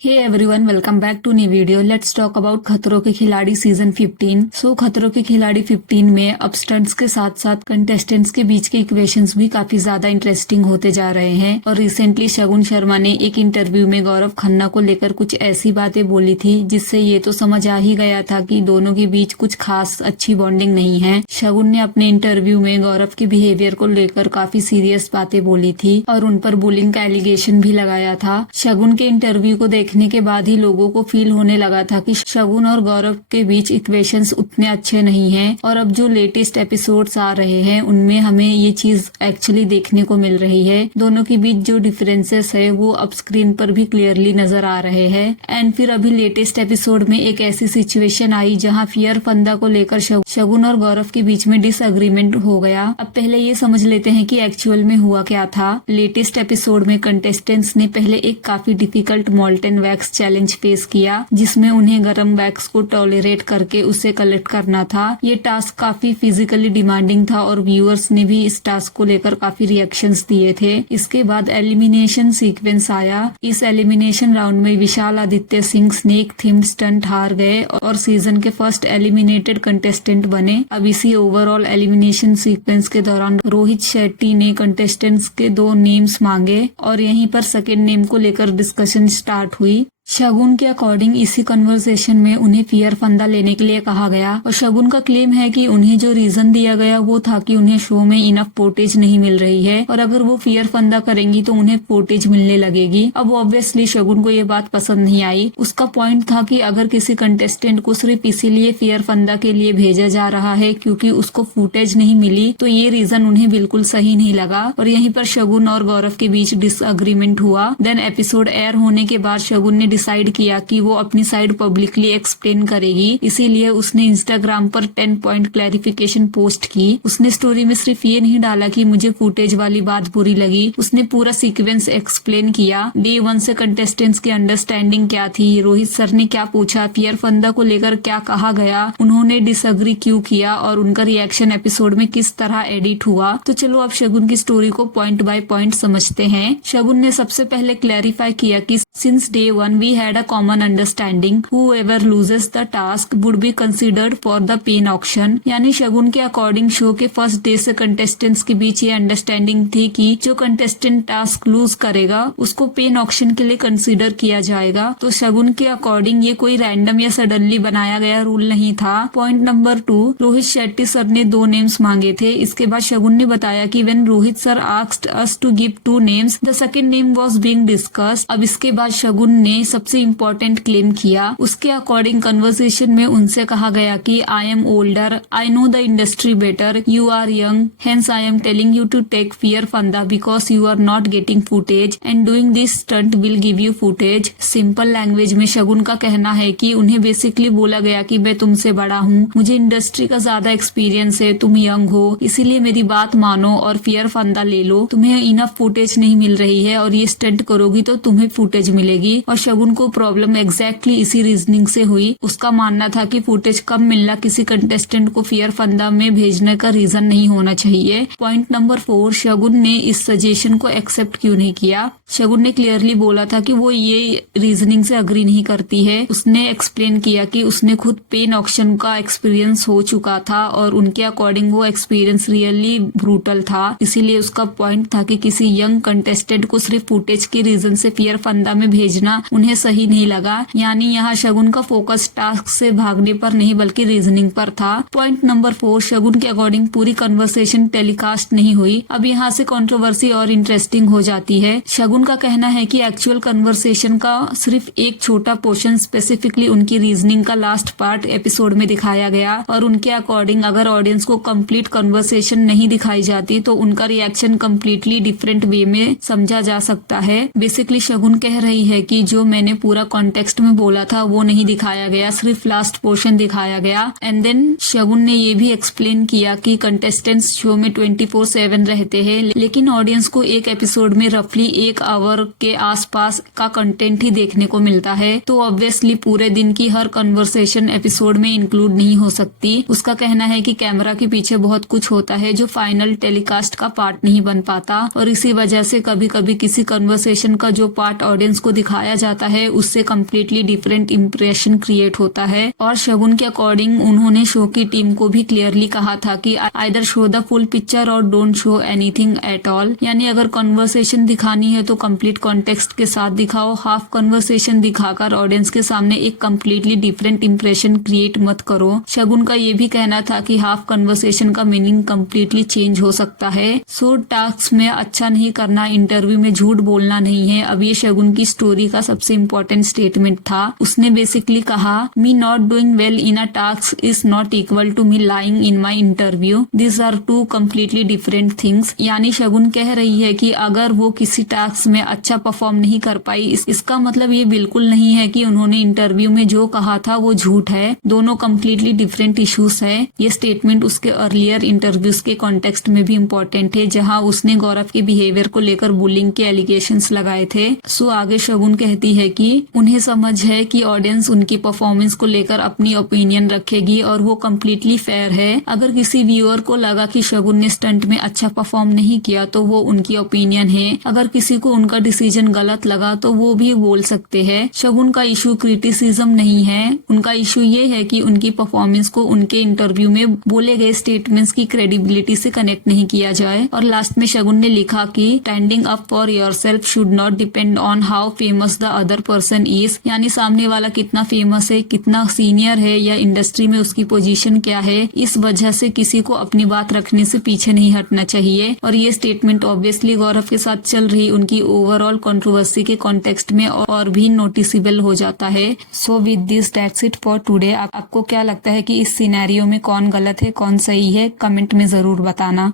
Hey everyone, welcome back to new video. Let's talk about Khatron Ke खिलाड़ी season 15। खतरों के खिलाड़ी 15 में अब स्टंट्स के साथ साथ कंटेस्टेंट्स के बीच के इक्वेशंस भी काफी ज्यादा इंटरेस्टिंग होते जा रहे हैं। और रिसेंटली शगुन शर्मा ने एक इंटरव्यू में गौरव खन्ना को लेकर कुछ ऐसी बातें बोली थी जिससे ये तो समझ आ ही गया था कि दोनों के बीच कुछ खास अच्छी बॉन्डिंग नहीं है। शगुन ने अपने इंटरव्यू में गौरव के बिहेवियर को लेकर काफी सीरियस बातें बोली थी और उन पर बुलिंग का एलिगेशन भी लगाया था। शगुन के इंटरव्यू को देखने के बाद ही लोगों को फील होने लगा था कि शगुन और गौरव के बीच इक्वेशंस उतने अच्छे नहीं हैं। और अब जो लेटेस्ट एपिसोड्स आ रहे हैं उनमें हमें ये चीज एक्चुअली देखने को मिल रही है। दोनों के बीच जो डिफरेंसेस है वो अब स्क्रीन पर भी क्लियरली नजर आ रहे हैं। एंड फिर अभी लेटेस्ट एपिसोड में एक ऐसी सिचुएशन आई जहाँ फियर फंदा को लेकर शगुन और गौरव के बीच में डिसएग्रीमेंट हो गया। अब पहले ये समझ लेते हैं कि एक्चुअल में हुआ क्या था। लेटेस्ट एपिसोड में कंटेस्टेंट्स ने पहले एक काफी difficult molten wax challenge face किया जिसमें उन्हें गरम वैक्स को टॉलरेट करके उसे कलेक्ट करना था। ये टास्क काफी फिजिकली डिमांडिंग था और व्यूअर्स ने भी इस टास्क को लेकर काफी रिएक्शंस दिए थे। इसके बाद एलिमिनेशन सीक्वेंस आया। इस एलिमिनेशन राउंड में Vishal Aditya Singh snake themed stunt हार गए और सीजन के फर्स्ट एलिमिनेटेड कंटेस्टेंट बने। अब इसी ओवरऑल एलिमिनेशन सीक्वेंस के दौरान रोहित शेट्टी ने कंटेस्टेंट्स के 2 नेम्स मांगे और यहीं पर सेकेंड नेम को लेकर डिस्कशन स्टार्ट हुई। शगुन के अकॉर्डिंग इसी कन्वर्सेशन में उन्हें फियर फंदा लेने के लिए कहा गया और शगुन का क्लेम है कि उन्हें जो रीजन दिया गया वो था कि उन्हें शो में इनफ फुटेज नहीं मिल रही है और अगर वो फियर फंदा करेंगी तो उन्हें फुटेज मिलने लगेगी। अब ऑब्वियसली शगुन को ये बात पसंद नहीं आई। उसका पॉइंट था कि अगर किसी कंटेस्टेंट को सिर्फ इसीलिए फियर फंदा के लिए भेजा जा रहा है क्योंकि उसको फुटेज नहीं मिली तो ये रीजन उन्हें बिल्कुल सही नहीं लगा और यहीं पर शगुन और गौरव के बीच डिसएग्रीमेंट हुआ। देन एपिसोड एयर होने के बाद शगुन ने डिसाइड किया कि वो अपनी साइड पब्लिकली एक्सप्लेन करेगी, इसीलिए उसने इंस्टाग्राम पर 10 पॉइंट क्लैरिफिकेशन पोस्ट की। उसने स्टोरी में सिर्फ ये नहीं डाला कि मुझे फुटेज वाली बात बुरी लगी, उसने पूरा सीक्वेंस एक्सप्लेन किया। डे 1 से कंटेस्टेंट्स की अंडरस्टैंडिंग क्या थी, रोहित सर ने क्या पूछा, फियर फंदा को लेकर क्या कहा गया, उन्होंने डिसएग्री क्यों किया और उनका रिएक्शन एपिसोड में किस तरह एडिट हुआ। तो चलो अब शगुन की स्टोरी को पॉइंट बाय पॉइंट समझते हैं। शगुन ने सबसे पहले क्लैरिफाई किया कि since day 1 we had a common understanding whoever loses the task would be considered for the pain auction। यानी शगुन के अकॉर्डिंग शो के फर्स्ट डे से कंटेस्टेंट्स के बीच ये अंडरस्टैंडिंग थी कि जो कंटेस्टेंट टास्क लूज करेगा उसको पेन ऑक्शन के लिए कंसीडर किया जाएगा। तो शगुन के अकॉर्डिंग ये कोई रैंडम या सडनली बनाया गया रूल नहीं था। Point number 2, Rohit Shetty sir ने 2 नेम्स मांगे थे। इसके बाद शगुन ने बताया कि when Rohit sir asked us to give 2 names the second name was being discussed. अब इसके बाद शगुन ने सबसे इम्पोर्टेंट क्लेम किया। उसके अकॉर्डिंग कन्वर्सेशन में उनसे कहा गया कि I am older, I know the industry better, you are young, hence I am telling you to take fear फंदा because you are not getting footage and doing this stunt will give you footage. Simple language में शगुन का कहना है कि उन्हें basically बोला गया कि मैं तुमसे बड़ा हूँ, मुझे इंडस्ट्री का ज्यादा एक्सपीरियंस है, तुम यंग हो, इसीलिए मेरी बात मानो और फियर फंदा ले लो। तुम्हें इनफ फुटेज नहीं मिल रही है और ये स्टंट करोगी तो तुम्हें फुटेज मिलेगी। और शगुन को प्रॉब्लम एग्जैक्टली इसी रीजनिंग से हुई। उसका मानना था कि फुटेज कम मिलना किसी कंटेस्टेंट को फियर फंदा में भेजने का रीजन नहीं होना चाहिए। पॉइंट नंबर 4, शगुन ने इस सजेशन को एक्सेप्ट क्यों नहीं किया। शगुन ने क्लियरली बोला था कि वो ये रीजनिंग से अग्री नहीं करती है। उसने एक्सप्लेन किया कि उसने खुद पेन ऑक्शन का एक्सपीरियंस हो चुका था और उनके अकॉर्डिंग वो एक्सपीरियंस रियली ब्रूटल था। इसीलिए उसका पॉइंट था कि किसी यंग कंटेस्टेंट को सिर्फ फुटेज के रीजन से फियर फंदा में भेजना उन्हें सही नहीं लगा। यानी यहाँ शगुन का फोकस टास्क से भागने पर नहीं बल्कि रीजनिंग पर था। पॉइंट नंबर 4, शगुन के अकॉर्डिंग पूरी कन्वर्सेशन टेलीकास्ट नहीं हुई। अब यहाँ से कंट्रोवर्सी और इंटरेस्टिंग हो जाती है। शगुन का कहना है कि एक्चुअल कन्वर्सेशन का सिर्फ एक छोटा पोर्शन स्पेसिफिकली उनकी रीजनिंग का लास्ट पार्ट एपिसोड में दिखाया गया और उनके अकॉर्डिंग अगर ऑडियंस को कंप्लीट कन्वर्सेशन नहीं दिखाई जाती तो उनका रिएक्शन कम्प्लीटली डिफरेंट वे में समझा जा सकता है। बेसिकली शगुन कह रही है कि जो मैंने पूरा कॉन्टेक्स्ट में बोला था वो नहीं दिखाया गया, सिर्फ लास्ट पोर्शन दिखाया गया। एंड देन शगुन ने ये भी एक्सप्लेन किया कि कंटेस्टेंट्स शो में 24/7 रहते हैं लेकिन ऑडियंस को एक एपिसोड में रफली 1 आवर के आसपास का कंटेंट ही देखने को मिलता है। तो ऑब्वियसली पूरे दिन की हर कन्वर्सेशन एपिसोड में इंक्लूड नहीं हो सकती। उसका कहना है कि कैमरा के पीछे बहुत कुछ होता है जो फाइनल टेलीकास्ट का पार्ट नहीं बन पाता और इसी वजह से कभी कभी किसी कन्वर्सेशन का जो पार्ट ऑडियंस को दिखाया जाता है उससे कम्प्लीटली डिफरेंट इम्प्रेशन क्रिएट होता है। और शगुन के अकॉर्डिंग उन्होंने शो की टीम को भी क्लियरली कहा था कि either show the full picture और don't show anything at all, यानी अगर कन्वर्सेशन दिखानी है तो कंप्लीट कॉन्टेक्स्ट के साथ दिखाओ, हाफ कन्वर्सेशन दिखाकर ऑडियंस के सामने एक कम्प्लीटली डिफरेंट इम्प्रेशन क्रिएट मत करो। शगुन का ये भी कहना था कि हाफ कन्वर्सेशन का मीनिंग कम्प्लीटली चेंज हो सकता है। सो टास्क में अच्छा नहीं करना, इंटरव्यू में झूठ बोलना नहीं है। अब ये शगुन की स्टोरी का सबसे इम्पोर्टेंट स्टेटमेंट था। उसने बेसिकली कहा, me not doing well in a task is not equal to me lying in my interview, this are two completely different things. यानी शगुन कह रही है कि अगर वो किसी टास्क में अच्छा परफॉर्म नहीं कर पाई, इसका मतलब ये बिल्कुल नहीं है कि उन्होंने इंटरव्यू में जो कहा था वो झूठ है। दोनों कम्प्लीटली डिफरेंट इश्यूज है। ये स्टेटमेंट उसके अर्लियर इंटरव्यूज के कॉन्टेक्स्ट में भी इम्पोर्टेंट है, जहां उसने गौरव के बिहेवियर को लेकर बुलिंग के एलिगेशंस लगाए थे। सो आगे शगुन कहती है कि उन्हें समझ है कि ऑडियंस उनकी परफॉर्मेंस को लेकर अपनी ओपिनियन रखेगी और वो कम्प्लीटली फेयर है। अगर किसी व्यूअर को लगा कि शगुन ने स्टंट में अच्छा परफॉर्म नहीं किया तो वो उनकी ओपिनियन है। अगर किसी को उनका डिसीजन गलत लगा तो वो भी बोल सकते हैं। शगुन का इशू क्रिटिसिज्म नहीं है, उनका इशू ये है कि उनकी परफॉर्मेंस को उनके इंटरव्यू में बोले गए स्टेटमेंट्स की क्रेडिबिलिटी से कनेक्ट नहीं किया जाए। और लास्ट में शगुन ने लिखा कि standing up for yourself should not depend on how famous the other person is, यानी सामने वाला कितना फेमस है, कितना सीनियर है या इंडस्ट्री में उसकी पोजीशन क्या है, इस वजह से किसी को अपनी बात रखने से पीछे नहीं हटना चाहिए। और ये स्टेटमेंट ऑब्वियसली गौरव के साथ चल रही उनकी ओवरऑल कंट्रोवर्सी के कॉन्टेक्स्ट में और भी नोटिसेबल हो जाता है। So with this that's it for today. आपको क्या लगता है कि इस सिनेरियो में कौन गलत है कौन सही है, कमेंट में जरूर बताना।